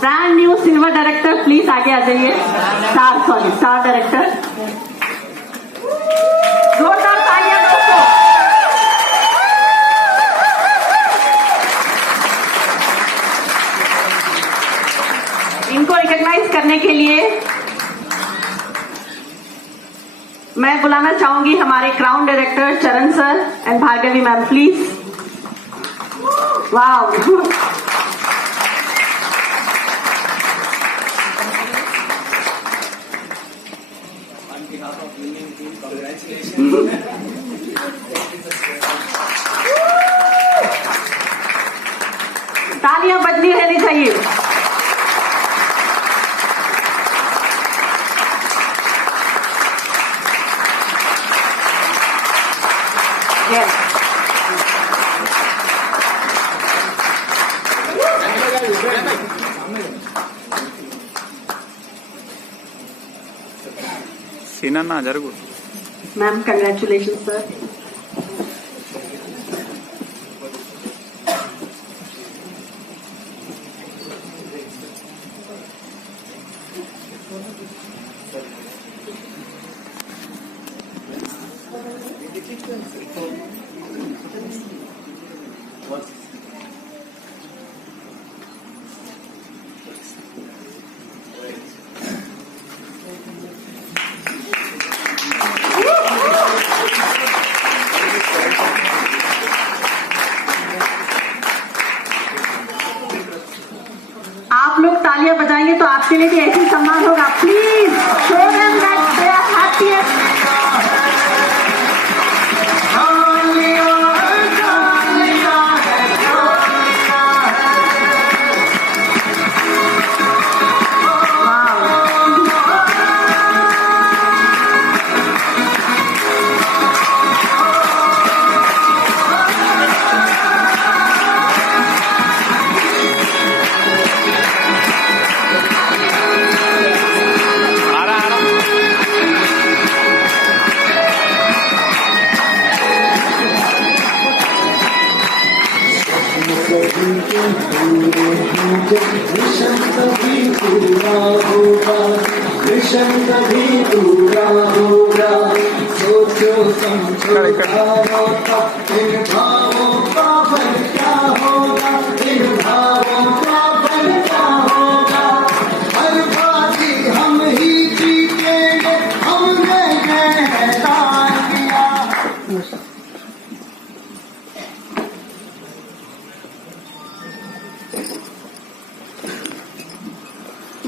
Brand new silver director please आगे आ जाइए। Star director, जोरदार तालियां दोस्तों। इनको रिकॉग्नाइज करने के लिए मैं बुलाना चाहूंगी हमारे क्राउन डायरेक्टर चरण sir and Bhargavi ma'am, please. Wow, तालियां बजनी रहनी चाहिए। सीना जरूर मैम, कंग्रेचुलेशन सर। आप लोग तालियां बजाएंगे तो आपके लिए भी ऐसे सम्मान होगा। Please show them that they are happy. Mission कभी पूरा होगा, मिशन कभी पूरा होगा। सोचो समझो भावों का, इन भावों का बल क्या होगा, इन भावों का बल क्या होगा। हर बाजी हम ही जीतेंगे, हमने ऐलान किया।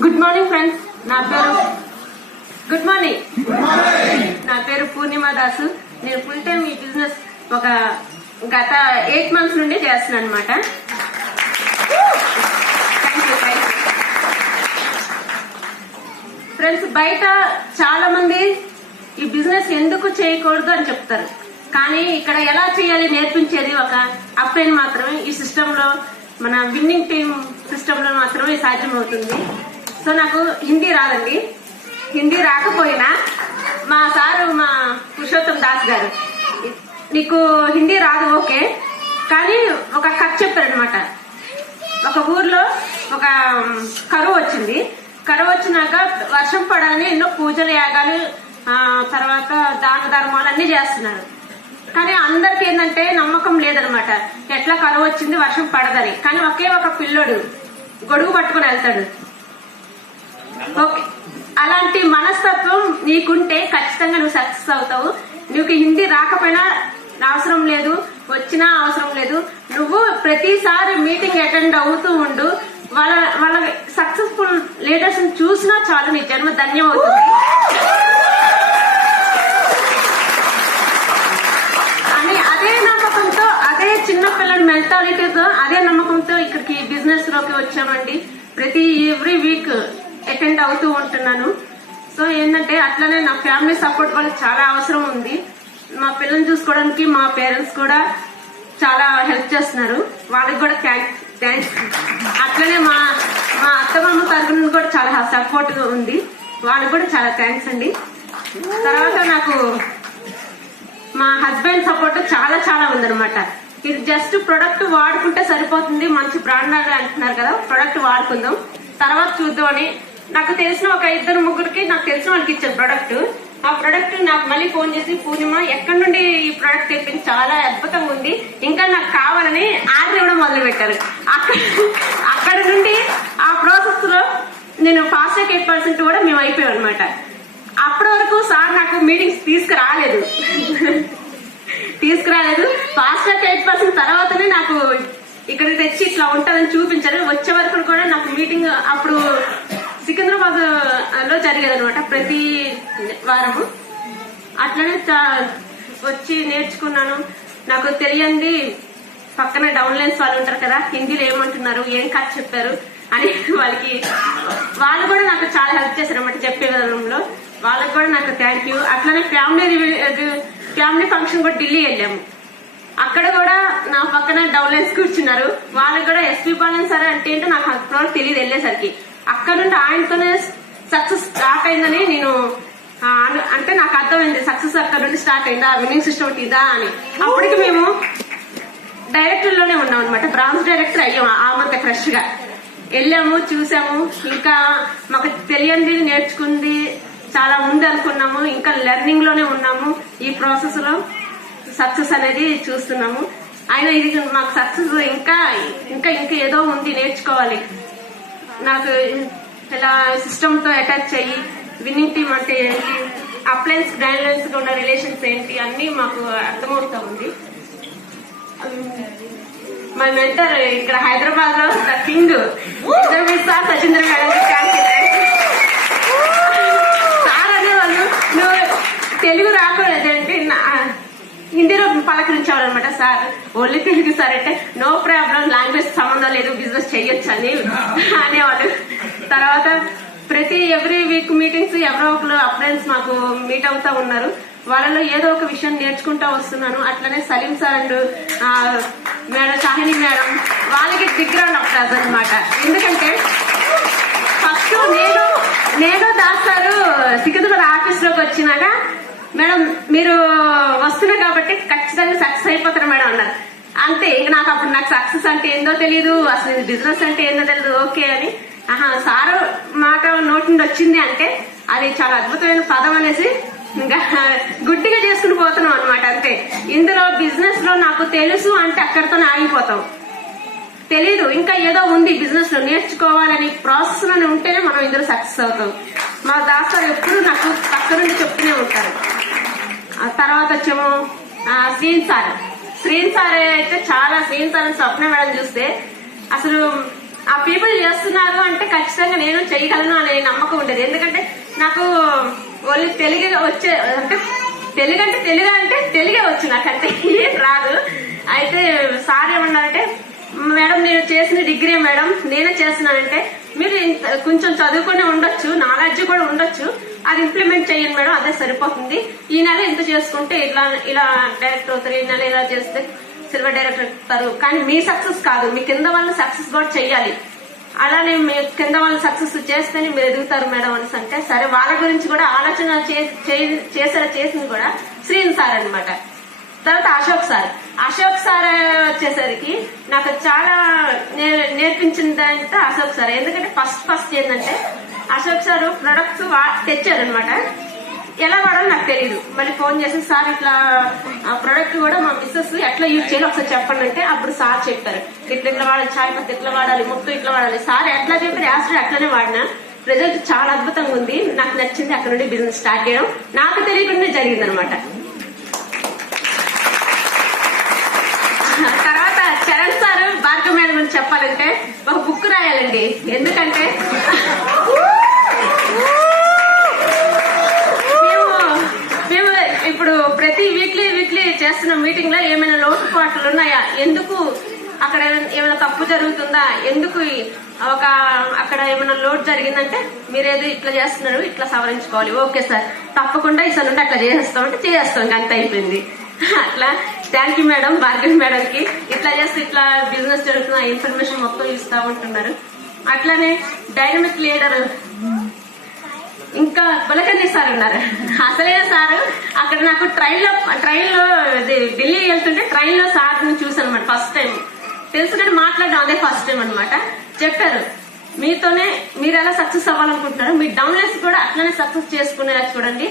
Good morning friends, good morning నా పేరు పూర్ణిమ దాసు. నేను ఫుల్ టైం ఈ బిజినెస్ గత 8 months నుండి చేస్తున్నాను అనమాట. ఫ్రెండ్స్, బయట చాలా మంది ఈ బిజినెస్ ఎందుకు చేయకూడదు అని చెప్తారు, కానీ ఇక్కడ ఎలా చేయాలి నేర్పించేది ఒక అప్లైన్ మాత్రమే. ఈ సిస్టమ్ లో, మన విన్నింగ్ టీమ్ సిస్టమ్ లో మాత్రమే సాధ్యమవుతుంది. సో నాకు హిందీ రాదండి. హిందీ రాకపోయినా మా సారు, మా పురుషోత్తం దాస్ గారు, నీకు హిందీ రాదు ఓకే, కానీ ఒక కథ చెప్పారనమాట. ఒక ఊర్లో ఒక కరువు వచ్చింది. కరువు వచ్చినాక వర్షం పడాలని ఎన్నో పూజలు, యాగాలు, తర్వాత దాన ధర్మాలు అన్ని చేస్తున్నారు. కానీ అందరికి ఏంటంటే నమ్మకం లేదనమాట, ఎట్లా కరువు వచ్చింది, వర్షం పడదని. కానీ ఒకే ఒక పిల్లోడు గొడుగు పట్టుకుని వెళ్తాడు. ఓకే, అలాంటి మనస్తత్వం నీకుంటే ఖచ్చితంగా నువ్వు సక్సెస్ అవుతావు. నీకు హిందీ రాకపోయినా అవసరం లేదు, వచ్చినా అవసరం లేదు, నువ్వు ప్రతిసారి మీటింగ్ అటెండ్ అవుతూ ఉండు. వాళ్ళ సక్సెస్ఫుల్ లీడర్స్ చూసినా చాలు, నీ జన్మ ధన్యం అవుతుంది అని అదే నమ్మకంతో, అదే చిన్నపిల్లల మెంటాలిటీతో, అదే నమ్మకంతో ఇక్కడికి బిజినెస్ లోకి వచ్చామండి. ఎవ్రీ వీక్ అటెండ్ అవుతూ ఉంటున్నాను. సో ఏంటంటే అట్లనే నా ఫ్యామిలీ సపోర్ట్ వాళ్ళకి చాలా అవసరం ఉంది. మా పిల్లల్ని చూసుకోవడానికి మా పేరెంట్స్ కూడా చాలా హెల్ప్ చేస్తున్నారు, వాళ్ళకి కూడా థ్యాంక్స్. అట్లనే మా అత్తమామ తరఫున కూడా చాలా సపోర్ట్ ఉంది, వాళ్ళకి కూడా చాలా థ్యాంక్స్ అండి. తర్వాత నాకు మా హస్బెండ్ సపోర్ట్ చాలా చాలా ఉందన్నమాట. ఇది జస్ట్ ప్రొడక్ట్ వాడుకుంటే సరిపోతుంది, మంచి బ్రాండ్ అంటున్నారు కదా, ప్రొడక్ట్ వాడుకుందాం తర్వాత చూద్దాం అని నాకు తెలిసిన ఒక 2-3 నాకు తెలిసిన వాళ్ళకి ఇచ్చారు ప్రొడక్ట్. ఆ ప్రొడక్ట్ నాకు మళ్ళీ ఫోన్ చేసి, పూర్ణిమ ఎక్కడి నుండి ఈ ప్రొడక్ట్ తెప్పించి చాలా అద్భుతంగా ఉంది, ఇంకా నాకు కావాలని ఆర్డర్ ఇవ్వడం మొదలు పెట్టారు. అక్కడ నుండి ఆ ప్రాసెస్ లో నేను ఫాస్ట్ ట్రాక్ 8% కూడా మేము అయిపోయాం అనమాట. అప్పటి వరకు సార్ నాకు మీటింగ్స్ తీసుకురాలేదు. ఫాస్ట్ ట్రాక్ 8% తర్వాతనే నాకు ఇక్కడ తెచ్చి ఇట్లా ఉంటుందని చూపించారు. వచ్చే వరకు కూడా నాకు మీటింగ్ అప్పుడు సికింద్రాబాద్ లో జరిగేది అనమాట ప్రతి వారము. అట్లనే వచ్చి నేర్చుకున్నాను. నాకు తెలియంది పక్కన డౌన్ లైన్స్ వాళ్ళు ఉంటారు కదా, హిందీలో ఏమంటున్నారు, ఏం కథ చెప్పారు అని వాళ్ళు కూడా నాకు చాలా హెల్ప్ చేశారు అనమాట చెప్పే విధానంలో. వాళ్ళకి కూడా నాకు థ్యాంక్ యూ. అట్లనే ఫ్యామిలీ ఫంక్షన్ కూడా ఢిల్లీ వెళ్ళాము. అక్కడ కూడా నా పక్కన డౌన్ లైన్స్ కూర్చున్నారు. వాళ్ళకి కూడా ఎస్పీ పాలన్ సార్ అంటే ఏంటో నాకు అప్పుడు తెలియదు వెళ్ళేసరికి. అక్కడ నుండి ఆయనతోనే సక్సెస్ స్టార్ట్ అయిందని నేను అంటే నాకు అర్థమైంది, సక్సెస్ అక్కడ నుండి స్టార్ట్ అయిందా, విన్నింగ్ సిస్టమ్ ఇదా అని. అప్పటికి మేము డైరెక్టర్ లోనే ఉన్నాం అనమాట, బ్రాంచ్ డైరెక్టర్ అయ్యాము. ఆ మధ్య ఫ్రెష్ గా వెళ్ళాము, చూసాము. ఇంకా మాకు తెలియంది నేర్చుకుంది చాలా ఉంది అనుకున్నాము. ఇంకా లెర్నింగ్ లోనే ఉన్నాము. ఈ ప్రాసెస్ లో సక్సెస్ అనేది చూస్తున్నాము. అయినా ఇది మాకు సక్సెస్ ఇంకా ఇంకా ఇంకా ఏదో ఉంది, నేర్చుకోవాలి. నాకు ఇలా సిస్టమ్ తో అటాచ్ అయ్యి విన్నింగ్ టీమ్ అంటే ఏంటి, అప్లయన్స్ గ్రాండ్ లైన్స్ గా ఉన్న రిలేషన్స్ ఏంటి అన్ని మాకు అర్థమవుతా ఉంది. మా మెంటర్ ఇక్కడ హైదరాబాద్ లో the king sir Sachindra madam sir అనేవాళ్ళు, నువ్వు తెలుగు రాకూడదంటే హిందీలో పలకరించేవారు అనమాట. సార్ ఓన్లీ తెలుగు సార్ అంటే నో ప్రాబ్లం, లాంగ్వేజ్ సంబంధం లేదు, బిజినెస్ చెయ్యొచ్చు అని అనేవాళ్ళు. తర్వాత ఎవ్రీ వీక్ మీటింగ్స్ ఎవరో ఒకరు అప్లయన్స్ మాకు మీట్ అవుతా ఉన్నారు. వాళ్ళలో ఏదో ఒక విషయం నేర్చుకుంటా వస్తున్నాను. అట్లనే Salim sir and madam Shahini madam వాళ్ళకి దిగ్రౌండ్ అవుతారు అనమాట. ఎందుకంటే ఫస్ట్ నేను దాస్తారు సికింద్రాబాద్ ఆఫీస్ లోకి వచ్చినాక, మేడం మీరు వస్తున్నారు కాబట్టి ఖచ్చితంగా సక్సెస్ అయిపోతారు మేడం అన్నారు. అంతే, ఇంక నాకు అప్పుడు నాకు సక్సెస్ అంటే ఏందో తెలియదు, అసలు బిజినెస్ అంటే ఏందో తెలియదు. ఓకే అని సారు మాట నోటి నుండి వచ్చింది అంటే అది చాలా అద్భుతమైన పదం అనేసి ఇంకా గుడ్డిగా చేసుకుని పోతున్నాం అనమాట. అంతే, ఇందులో బిజినెస్ లో నాకు తెలుసు అంటే అక్కడితోనే ఆగిపోతాం. తెలీదు ఇంకా ఏదో ఉంది బిజినెస్ లో నేర్చుకోవాలని ప్రాసెస్ లోనే ఉంటేనే మనం ఇందులో సక్సెస్ అవుతాం. మా దాస్తారు ఎప్పుడు నాకు పక్క నుండి చెప్తూనే ఉంటారు. తర్వాత వచ్చేమో శ్రీన్ సార్ అయితే చాలా, శ్రీన్ సార్ స్వప్న మేడం చూస్తే అసలు ఆ పీపుల్ చేస్తున్నారు అంటే ఖచ్చితంగా నేను చేయగలను అనే నమ్మకం ఉండేది. ఎందుకంటే నాకు ఓన్లీ తెలుగు వచ్చే అంటే తెలుగే వచ్చు, నాకంటే ఏం రాదు. అయితే సార్ ఏమన్నారంటే, మేడం నేను చేసిన డిగ్రీ మేడం నేనే చేస్తున్నానంటే, మీరు కొంచెం చదువుకునే ఉండొచ్చు, నాలెడ్జ్ కూడా ఉండొచ్చు, అది ఇంప్లిమెంట్ చేయండి మేడం, అదే సరిపోతుంది. ఈ నెల ఇంత చేసుకుంటే ఇలా డైరెక్టర్ అవుతారు, ఈ నెల ఇలా చేస్తే సిల్వర్ డైరెక్టర్ అవుతారు. కానీ మీ సక్సెస్ కాదు, మీ కింద వాళ్ళని సక్సెస్ కూడా చెయ్యాలి. అలానే మీ కింద వాళ్ళు సక్సెస్ చేస్తేనే మీరు ఎదుగుతారు మేడం అనేసి అంటే, సరే వాళ్ళ గురించి కూడా ఆలోచన చేసింది కూడా శ్రీన్ సార్ అనమాట. తర్వాత అశోక్ సార్ వచ్చేసరికి నాకు చాలా నేర్పించిందంటే అశోక్ సార్. ఎందుకంటే ఫస్ట్ ఏంటంటే అశోక్ సార్ ప్రొడక్ట్స్ తెచ్చారనమాట, ఎలా వాడాలో నాకు తెలియదు. మళ్ళీ ఫోన్ చేసి, సార్ ఇట్లా ప్రొడక్ట్ కూడా మా మిస్సెస్ ఎట్లా యూజ్ చేయాలి ఒకసారి చెప్పండి అంటే, అప్పుడు సార్ చెప్పారు ఇట్లా వాడాలి, చాయ్ పత్తి ఇట్లా వాడాలి, మొత్తం ఇట్లా వాడాలి. సార్ ఎట్లా చెప్పారు యాసిడ్ అట్లనే వాడినా, రిజల్ట్ చాలా అద్భుతంగా ఉంది, నాకు నచ్చింది. అక్కడ నుండి బిజినెస్ స్టార్ట్ చేయడం నాకు తెలియకుండా జరిగింది అనమాట. తర్వాత చరణ్ సార్ భార్గవ్ మేడం గురించి చెప్పాలంటే ఒక బుక్ రాయాలండి. ఎందుకంటే మేము ఇప్పుడు ప్రతి వీక్లీ చేస్తున్న మీటింగ్ లో ఏమైనా లోటుపాట్లు ఉన్నాయా, ఎందుకు అక్కడ ఏమైనా తప్పు జరుగుతుందా, ఎందుకు అక్కడ ఏమైనా లోటు జరిగిందంటే మీరేదో ఇట్లా చేస్తున్నారు, ఇట్లా సవరించుకోవాలి. ఓకే సార్ తప్పకుండా ఈసారి నుండి అట్లా చేసేస్తామంటే చేసేస్తాం, అంత అయిపోయింది. అట్లా thank you madam, Bhargavi madam కి. ఇట్లా చేస్తే ఇట్లా బిజినెస్ జరుగుతున్న ఇన్ఫర్మేషన్ మొత్తం ఇస్తా ఉంటున్నారు. అట్లానే డైనమిక్ లీడర్ ఇంకా బులకర్ణి సార్ ఉన్నారు. అసలే సారు అక్కడ నాకు ట్రైన్ లో ఢిల్లీ వెళ్తుంటే ట్రైన్ లో సార్ చూసాను అనమాట ఫస్ట్ టైం. తెలుసు కానీ మాట్లాడడం అదే ఫస్ట్ టైం అనమాట. చెప్పారు మీతోనే మీరు ఎలా సక్సెస్ అవ్వాలనుకుంటున్నారు, మీ డౌన్లైన్స్ కూడా అట్లనే సక్సెస్ చేసుకునేలా చూడండి.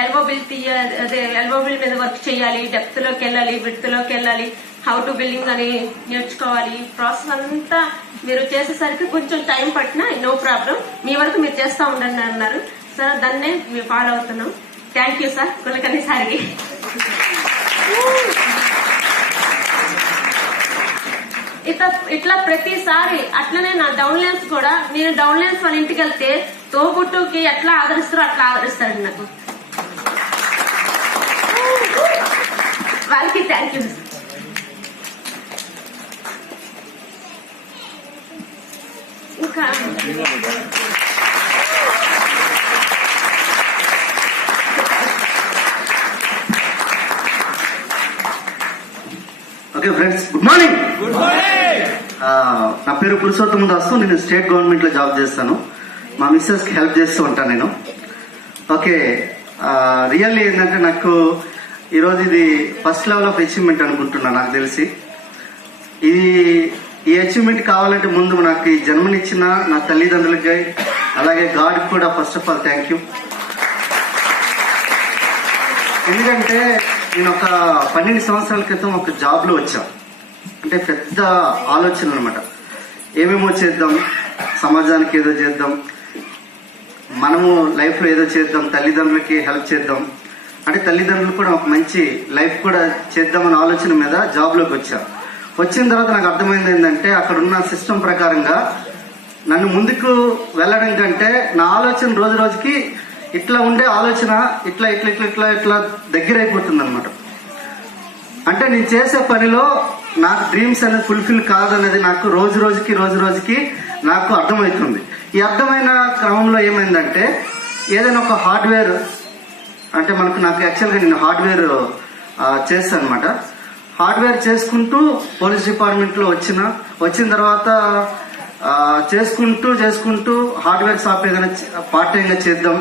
ఎల్బో బిల్ మీద వర్క్ చేయాలి, డెప్త్ లోకి వెళ్ళాలి, విడ్త్ లోకి వెళ్ళాలి, హౌ టు బిల్డింగ్ అని నేర్చుకోవాలి. ప్రాసెస్ అంతా మీరు చేసేసరికి కొంచెం టైం పట్టినా నో ప్రాబ్లం, మీ వరకు మీరు చేస్తా ఉండండి అన్నారు సార్. దాన్నే మేము ఫాలో అవుతున్నాం. థ్యాంక్ యూ సార్ కులకర్ణి సార్కి. ఇట్లా ప్రతిసారి అట్లనే నా డౌన్లైన్స్ కూడా, నేను డౌన్లైన్స్ వాళ్ళ ఇంటికి వెళ్తే తోబుట్టుకి ఎట్లా ఆదరిస్తారో అట్లా ఆదరిస్తారండి నాకు. వాళ్ళకి థ్యాంక్ యూ. ఇంకా ఓకే ఫ్రెండ్స్, గుడ్ మార్నింగ్. నా పేరు పురుషోత్తమ దాసు. నేను స్టేట్ గవర్నమెంట్ లో జాబ్ చేస్తాను. మా మిస్సెస్ కి హెల్ప్ చేస్తూ ఉంటాను నేను. ఓకే, రియల్లీ ఏంటంటే నాకు ఈరోజు ఇది ఫస్ట్ లెవెల్ ఆఫ్ అచీవ్మెంట్ అనుకుంటున్నా. నాకు తెలిసి ఈ అచీవ్మెంట్ కావాలంటే ముందు నాకు ఈ జన్మనిచ్చిన నా తల్లిదండ్రులకి, అలాగే గాడ్కి కూడా first of all thank you. ఎందుకంటే నేను ఒక 12 సంవత్సరాల క్రితం ఒక జాబ్ లో వచ్చా. అంటే పెద్ద ఆలోచన అనమాట. ఏమేమో చేద్దాం, సమాజానికి ఏదో చేద్దాం, మనము లైఫ్ లో ఏదో చేద్దాం, తల్లిదండ్రులకి హెల్ప్ చేద్దాం, అంటే తల్లిదండ్రులు కూడా ఒక మంచి లైఫ్ కూడా చేద్దామన్న ఆలోచన మీద జాబ్ లోకి వచ్చా. వచ్చిన తర్వాత నాకు అర్థమైంది ఏంటంటే అక్కడ ఉన్న సిస్టమ్ ప్రకారంగా నన్ను ముందుకు వెళ్ళడం కంటే నా ఆలోచన రోజు రోజుకి ఇట్లా ఉండే ఆలోచన ఇట్లా ఇట్లా ఇట్లా ఇట్లా ఇట్లా దగ్గర అయిపోతుంది అనమాట. అంటే నేను చేసే పనిలో నాకు డ్రీమ్స్ అనేది ఫుల్ఫిల్ కాదనేది నాకు రోజు రోజుకి నాకు అర్థమవుతుంది. ఈ అర్థమైన క్రమంలో ఏమైందంటే ఏదైనా ఒక హార్డ్వేర్, అంటే నాకు యాక్చువల్గా నేను హార్డ్వేర్ చేస్తాను అనమాట. హార్డ్వేర్ చేసుకుంటూ పోలీస్ డిపార్ట్మెంట్ లో వచ్చిన తర్వాత చేసుకుంటూ హార్డ్వేర్ షాప్ ఏదైనా పార్ట్ టైం గా చేద్దాం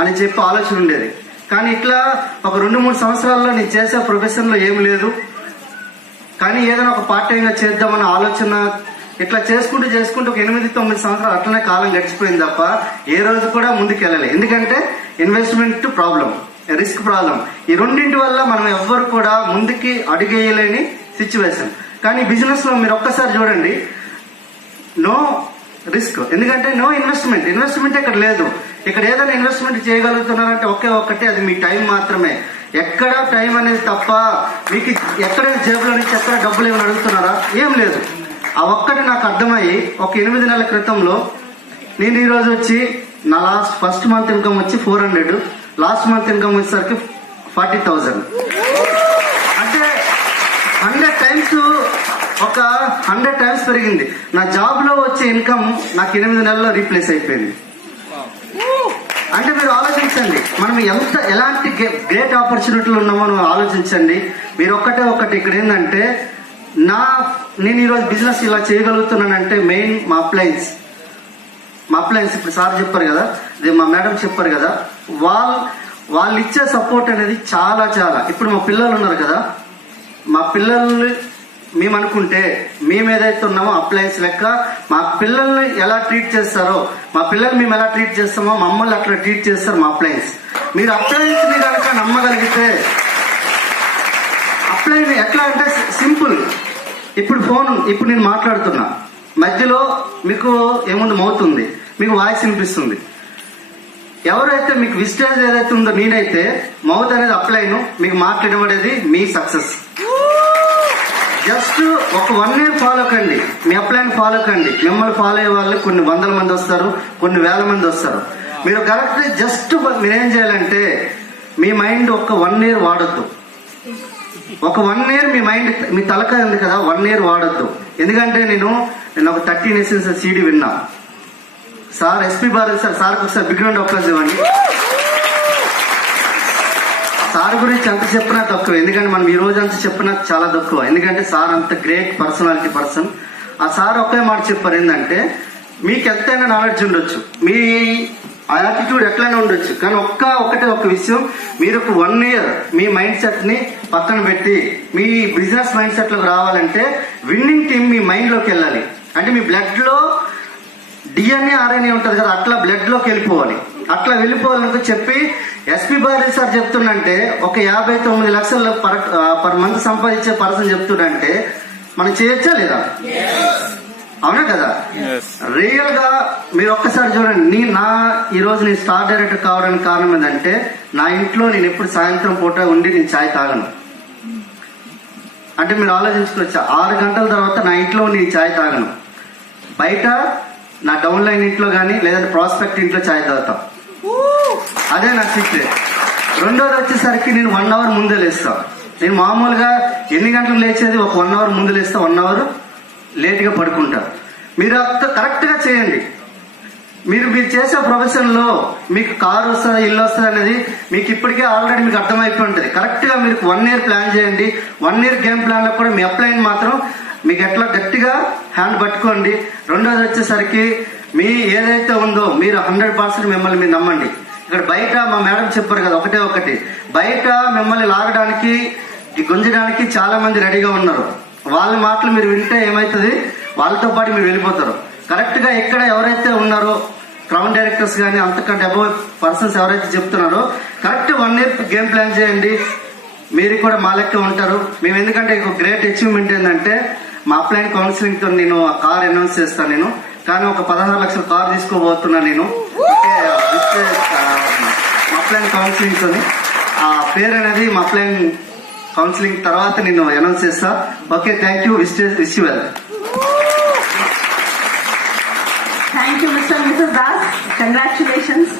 అని చెప్పి ఆలోచన ఉండేది. కానీ ఇట్లా ఒక 2-3 సంవత్సరాల్లో నేను చేసే ప్రొఫెషన్ లో ఏం లేదు, కానీ ఏదైనా ఒక పార్ట్ టైం గా చేద్దామన్న ఆలోచన ఇట్లా చేసుకుంటూ ఒక 8-9 సంవత్సరాలు అట్లనే కాలం గడిచిపోయింది తప్ప ఏ రోజు కూడా ముందుకు వెళ్ళలేదు. ఎందుకంటే ఇన్వెస్ట్మెంట్ ప్రాబ్లం, రిస్క్ ప్రాబ్లం, ఈ రెండింటి వల్ల మనం ఎవ్వరు కూడా ముందుకి అడుగేయలేని సిచ్యువేషన్. కానీ బిజినెస్ లో మీరు ఒక్కసారి చూడండి, నో రిస్క్, ఎందుకంటే నో ఇన్వెస్ట్మెంట్ ఇక్కడ లేదు. ఇక్కడ ఏదైనా ఇన్వెస్ట్మెంట్ చేయగలుగుతున్నారంటే ఒక్కటి, అది మీ టైం మాత్రమే. ఎక్కడ టైం అనేది తప్ప మీకు ఎక్కడైనా జేబులో నుంచి ఎక్కడ డబ్బులు ఏమైనా అడుగుతున్నారా? ఏం లేదు. ఆ ఒక్కటి నాకు అర్థమయ్యి ఒక 8 నెలల క్రితంలో నేను ఈ రోజు వచ్చి నా ఫస్ట్ మంత్ ఇన్కమ్ వచ్చి 400, లాస్ట్ మంత్ ఇన్కమ్ వచ్చేసరికి 40,000. అంటే 100 టైమ్స్ పెరిగింది. నా జాబ్ లో వచ్చే ఇన్కమ్ నాకు 8 నెలల్లో రీప్లేస్ అయిపోయింది. అంటే మీరు ఆలోచించండి, మనం ఎలాంటి గ్రేట్ ఆపర్చునిటీలు ఉన్నామో ఆలోచించండి. మీరు ఒకటి ఇక్కడ ఏంటంటే నేను ఈరోజు బిజినెస్ ఇలా చేయగలుగుతున్నానంటే మెయిన్ మా అప్లయన్స్ ఇప్పుడు సార్ చెప్పారు కదా, మా మేడం చెప్పారు కదా, వాళ్ళు ఇచ్చే సపోర్ట్ అనేది చాలా. ఇప్పుడు మా పిల్లలు ఉన్నారు కదా, మా పిల్లల్ని మేము అనుకుంటే మేము ఏదైతే ఉన్నామో అప్లయన్స్ లెక్క మా పిల్లల్ని ఎలా ట్రీట్ చేస్తారో, మా పిల్లల్ని మేము ఎలా ట్రీట్ చేస్తామో మమ్మల్ని అట్లా ట్రీట్ చేస్తారు మా అప్లయన్స్. మీరు అప్లయన్స్ ని కనుక నమ్మగలిగితే, అప్లయన్స్ ఎట్లా అంటే సింపుల్. ఇప్పుడు నేను మాట్లాడుతున్నా, మధ్యలో మీకు ఏముంది, మౌత్ ఉంది, మీకు వాయిస్ వినిపిస్తుంది. ఎవరైతే మీకు విస్టేజ్ ఏదైతే ఉందో నేనైతే మౌత్ అనేది అప్లైను, మీకు మాట్లాడబడేది మీ సక్సెస్. జస్ట్ ఒక 1 year ఫాలో కండి, మీ అప్లైన్ ఫాలో కండి. మిమ్మల్ని ఫాలో అయ్యే వాళ్ళు కొన్ని 100 మంది వస్తారు, కొన్ని 1000 మంది వస్తారు. మీరు కరెక్ట్ జస్ట్ మీరేం చేయాలంటే మీ మైండ్ ఒక 1 year వాడొద్దు. ఒక 1 year మీ మైండ్, మీ తలకాయ ఉంది కదా, 1 year వాడొద్దు. ఎందుకంటే నేను ఒక 13 ఎసెన్షియల్ CD విన్నా. సార్ ఎస్పీ బాలాజీ సార్కి ఒకసారి బిగ్ రౌండ్ అప్లాజ్ ఇవ్వండి. సార్ గురించి అంత చెప్పినా తక్కువ, ఎందుకంటే మనం ఈ రోజు అంత చెప్పినా చాలా తక్కువ. ఎందుకంటే సార్ అంత గ్రేట్ పర్సన్. ఆ సార్ ఒకే మాట చెప్పారు, ఏంటంటే మీకు ఎంతైనా నాలెడ్జ్ ఉండొచ్చు, ఆ యాటిట్యూడ్ ఎట్లనే ఉండొచ్చు, కానీ ఒక విషయం, మీరు ఒక 1 year మీ మైండ్ సెట్ ని పక్కన పెట్టి మీ బిజినెస్ మైండ్ సెట్ లోకి రావాలంటే విన్నింగ్ టీమ్ మీ మైండ్ లోకి వెళ్ళాలి. అంటే మీ బ్లడ్ లో డిఎన్ఏ ఆర్ఎన్ఏ ఉంటది కదా, అట్లా బ్లడ్ లోకి వెళ్ళిపోవాలి. అట్లా వెళ్ళిపోవాలంటే చెప్పి ఎస్పీ బారీ సార్ చెప్తుండంటే ఒక 59 లక్షలు పర్ మంత్ సంపాదించే పర్సన్ చెప్తుండంటే మనం చేయొచ్చా లేదా? అవునా కదా? రియల్ గా మీరు ఒక్కసారి చూడండి. ఈ రోజు నేను స్టార్ డైరెక్టర్ కావడానికి కారణం ఏంటంటే నా ఇంట్లో నేను ఎప్పుడు సాయంత్రం పూట ఉండి నేను ఛాయ్ తాగను. అంటే మీరు ఆలోచించుకోవచ్చు, 6 గంటల తర్వాత నా ఇంట్లో నేను ఛాయ్ తాగను. బయట నా డౌన్ లైన్ ఇంట్లో కానీ లేదంటే ప్రాస్పెక్ట్ ఇంట్లో ఛాయ్ తాగుతాం. అదే నా సీక్రెట్. రెండోది వచ్చేసరికి నేను 1 hour ముందే లేస్తాను. నేను మామూలుగా ఎన్ని గంటలకు లేచేది, ఒక 1 hour ముందు లేస్తా, 1 hour లేట్ గా పడుకుంటా. మీరు కరెక్ట్ గా చేయండి. మీరు చేసే ప్రొఫెషన్ లో మీకు కారు వస్తుంది, ఇల్లు వస్తుంది అనేది మీకు ఇప్పటికే ఆల్రెడీ మీకు అర్థమైపోయి ఉంటుంది. కరెక్ట్ గా మీరు 1 year ప్లాన్ చేయండి. 1 year గేమ్ ప్లాన్ లో కూడా మీ అప్లైన్ మాత్రం మీకు ఎట్లా గట్టిగా హ్యాండ్ పట్టుకోండి. రెండోది వచ్చేసరికి మీ ఏదైతే ఉందో మీరు 100% మిమ్మల్ని మీరు నమ్మండి. ఇక్కడ బయట మా మేడం చెప్పారు కదా, ఒకటి బయట మిమ్మల్ని లాగడానికి గుంజడానికి చాలా మంది రెడీగా ఉన్నారు. వాళ్ళ మాటలు మీరు వింటే ఏమవుతుంది, వాళ్ళతో పాటు మీరు వెళ్ళిపోతారు. కరెక్ట్ గా ఇక్కడ ఎవరైతే ఉన్నారో క్రౌన్ డైరెక్టర్స్ కానీ అంతకంటే అబౌవ్ పర్సన్స్ ఎవరైతే చెప్తున్నారో కరెక్ట్ 1 year గేమ్ ప్లాన్ చేయండి. మీరు కూడా మా లెక్క ఉంటారు. మేము ఎందుకంటే గ్రేట్ అచీవ్మెంట్ ఏంటంటే మా అప్లైన్ కౌన్సిలింగ్ తో నేను ఆ కార్ అనౌన్స్ చేస్తాను. నేను కానీ ఒక 16 లక్షల కార్ తీసుకోబోతున్నా నేను. మా అప్లైన్ కౌన్సిలింగ్ తో ఆ పేరు అనేది మా అప్లైన్ కౌన్సిలింగ్ తర్వాత నేను అనౌన్స్ చేస్తా. Okay, thank you. Wish you well. Thank you mister Das. Congratulations.